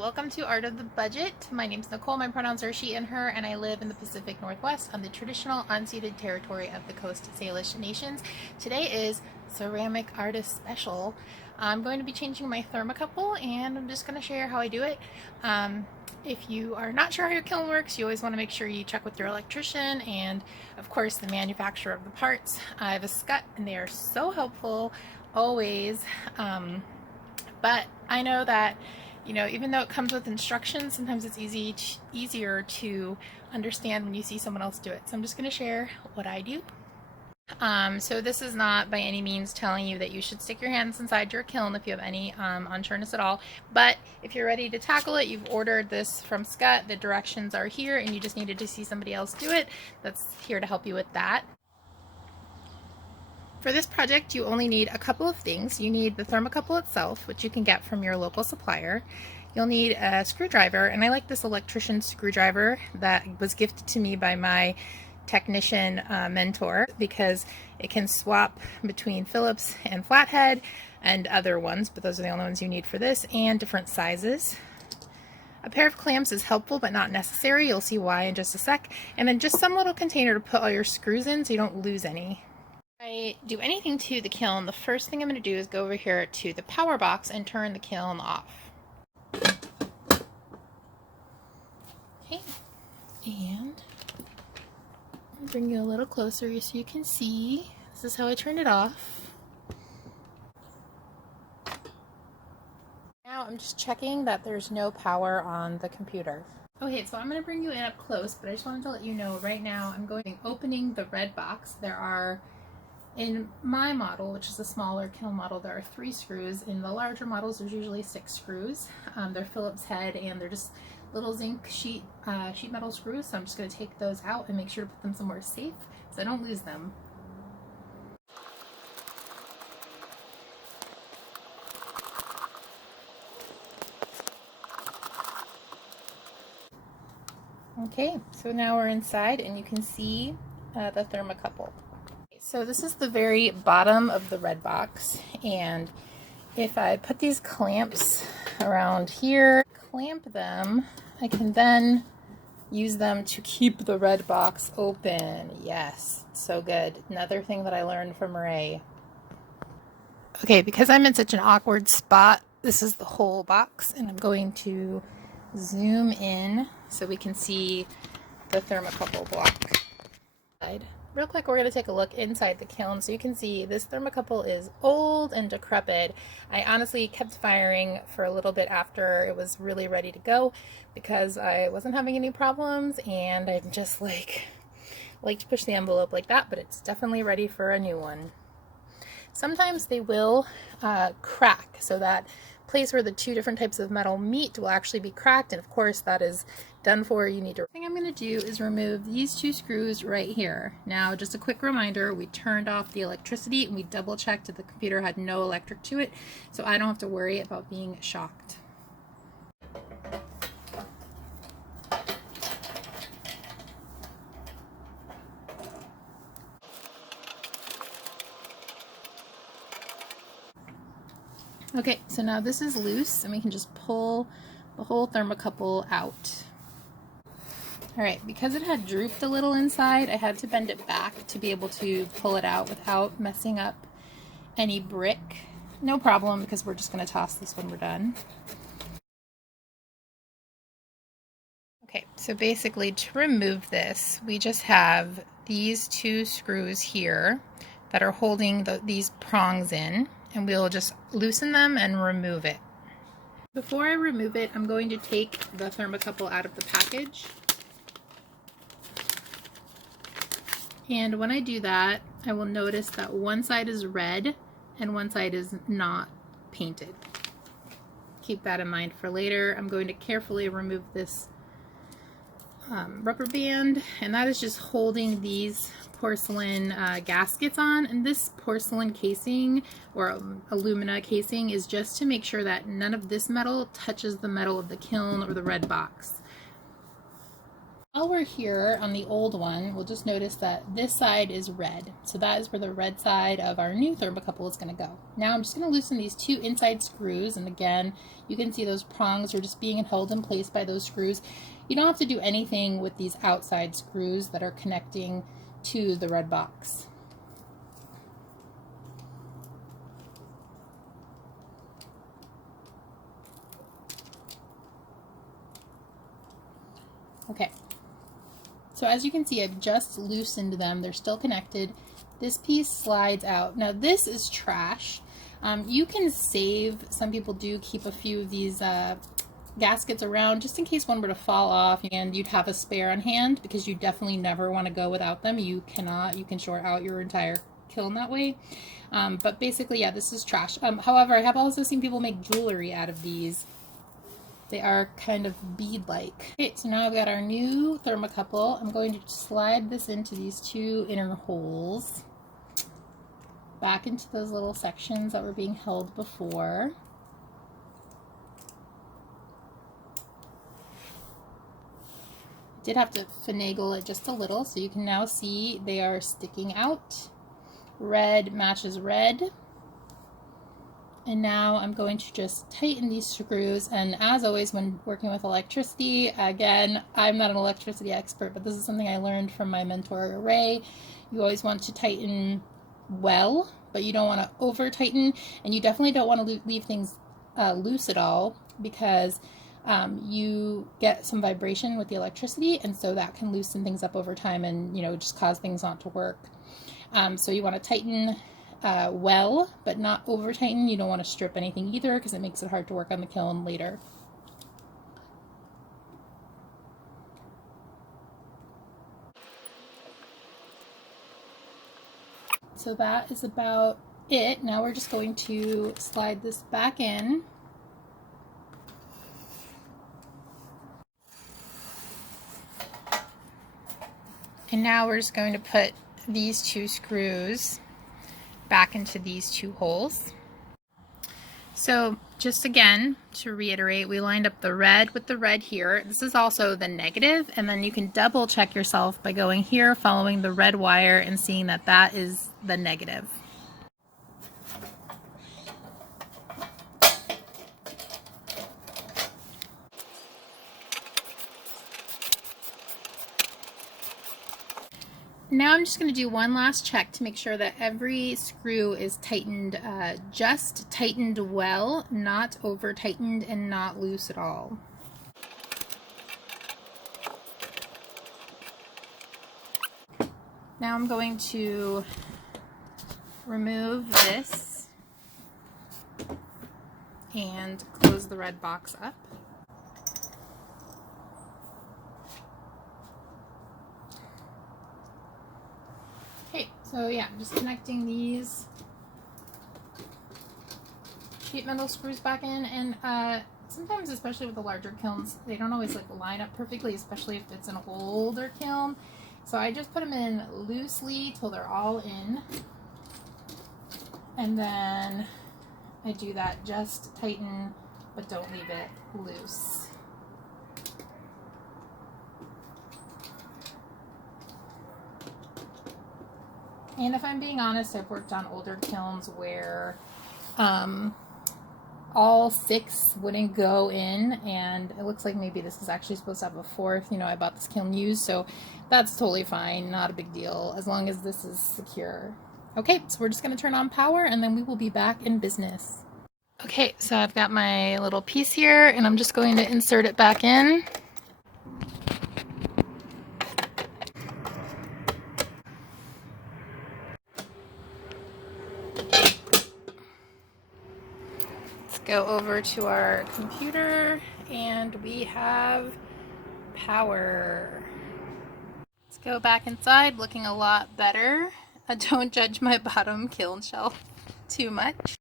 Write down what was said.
welcome to Art of the Budget. My name's Nicole, my pronouns are she and her, and I live in the Pacific Northwest on the traditional unceded territory of the Coast Salish Nations. Today is Ceramic Artist Special. I'm going to be changing my thermocouple, and I'm just going to share how I do it. If you are not sure how your kiln works, you always want to make sure you check with your electrician and, of course, the manufacturer of the parts. I have a Skutt, and they are so helpful, always. But I know that, you know, even though it comes with instructions, sometimes it's easier to understand when you see someone else do it. So I'm just going to share what I do. So this is not by any means telling you that you should stick your hands inside your kiln if you have any unsureness at all. But if you're ready to tackle it, you've ordered this from Skutt, the directions are here, and you just needed to see somebody else do it. That's here to help you with that. For this project, you only need a couple of things. You need the thermocouple itself, which you can get from your local supplier. You'll need a screwdriver, and I like this electrician screwdriver that was gifted to me by my technician mentor because it can swap between Phillips and flathead and other ones, but those are the only ones you need for this, and different sizes. A pair of clamps is helpful but not necessary. You'll see why in just a sec. And then just some little container to put all your screws in so you don't lose any. If I do anything to the kiln, the first thing I'm going to do is go over here to the power box and turn the kiln off. Okay, and I'll bring you a little closer so you can see. This is how I turn it off. Now I'm just checking that there's no power on the computer. Okay, so I'm going to bring you in up close, but I just wanted to let you know right now I'm opening the red box. There are, in my model, which is a smaller kiln model, there are 3 screws. In the larger models, there's usually 6 screws. They're Phillips head, and they're just little zinc sheet metal screws. So I'm just going to take those out and make sure to put them somewhere safe so I don't lose them. Okay, so now we're inside, and you can see the thermocouple. So this is the very bottom of the red box, and if I put these clamps around here, clamp them, I can then use them to keep the red box open. Yes, so good. Another thing that I learned from Ray. Okay, because I'm in such an awkward spot, this is the whole box, and I'm going to zoom in so we can see the thermocouple block. Real quick, we're going to take a look inside the kiln so you can see this thermocouple is old and decrepit. I honestly kept firing for a little bit after it was really ready to go because I wasn't having any problems, and I'm just like to push the envelope like that, but it's definitely ready for a new one. Sometimes they will crack, so that place where the 2 different types of metal meet will actually be cracked, and of course that is done for. You need to. The thing I'm going to do is remove these 2 screws right here. Now, just a quick reminder, we turned off the electricity and we double checked that the computer had no electric to it, so I don't have to worry about being shocked. Okay, so now this is loose, and we can just pull the whole thermocouple out. Alright, because it had drooped a little inside, I had to bend it back to be able to pull it out without messing up any brick. No problem, because we're just going to toss this when we're done. Okay, so basically to remove this, we just have these 2 screws here that are holding these prongs in, and we'll just loosen them and remove it. Before I remove it, I'm going to take the thermocouple out of the package. And when I do that, I will notice that one side is red and one side is not painted. Keep that in mind for later. I'm going to carefully remove this rubber band, and that is just holding these porcelain gaskets on, and this porcelain casing or alumina casing is just to make sure that none of this metal touches the metal of the kiln or the red box. While we're here on the old one, we'll just notice that this side is red. So that is where the red side of our new thermocouple is going to go. Now I'm just going to loosen these two inside screws, and again, you can see those prongs are just being held in place by those screws. You don't have to do anything with these outside screws that are connecting to the red box. Okay. So as you can see, I've just loosened them. They're still connected. This piece slides out. Now this is trash. You can save, some people do keep a few of these gaskets around just in case one were to fall off, and you'd have a spare on hand, because you definitely never want to go without them. You can short out your entire kiln that way. But basically, yeah, this is trash. However, I have also seen people make jewelry out of these. They are kind of bead-like. Okay, so now I've got our new thermocouple. I'm going to slide this into these two inner holes, back into those little sections that were being held before. Did have to finagle it just a little, so you can now see they are sticking out. Red matches red. And now I'm going to just tighten these screws, and as always when working with electricity, again, I'm not an electricity expert, but this is something I learned from my mentor, Ray. You always want to tighten well, but you don't want to over tighten, and you definitely don't want to leave things loose at all, because you get some vibration with the electricity, and so that can loosen things up over time and, you know, just cause things not to work. So you want to tighten well, but not over tighten. You don't want to strip anything either, because it makes it hard to work on the kiln later. So that is about it. Now we're just going to slide this back in. And now we're just going to put these two screws back into these two holes. So just again, to reiterate, we lined up the red with the red here. This is also the negative, and then you can double check yourself by going here, following the red wire, and seeing that that is the negative. Now I'm just going to do one last check to make sure that every screw is tightened, just tightened well, not over tightened and not loose at all. Now I'm going to remove this and close the red box up. Okay, so yeah, I'm just connecting these sheet metal screws back in, and sometimes, especially with the larger kilns, they don't always like line up perfectly, especially if it's an older kiln. So I just put them in loosely till they're all in, and then I do that, just tighten, but don't leave it loose. And if I'm being honest, I've worked on older kilns where all 6 wouldn't go in, and it looks like maybe this is actually supposed to have a 4th. You know, I bought this kiln used, so that's totally fine, not a big deal, as long as this is secure. Okay, so we're just going to turn on power, and then we will be back in business. Okay, so I've got my little piece here, and I'm just going to insert it back in. Go over to our computer, and we have power. Let's go back inside, looking a lot better. Don't judge my bottom kiln shelf too much.